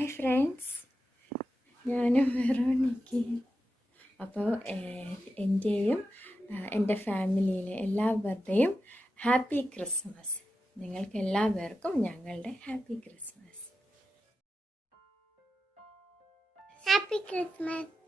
Hi friends, ഞാനും വെറോണിക്കയും. അപ്പോൾ എൻ്റെയും എൻ്റെ ഫാമിലിയിലെ എല്ലാവരുടെയും ഹാപ്പി ക്രിസ്മസ്. നിങ്ങൾക്ക് എല്ലാവർക്കും ഞങ്ങളുടെ ഹാപ്പി ക്രിസ്മസ്. Happy Christmas.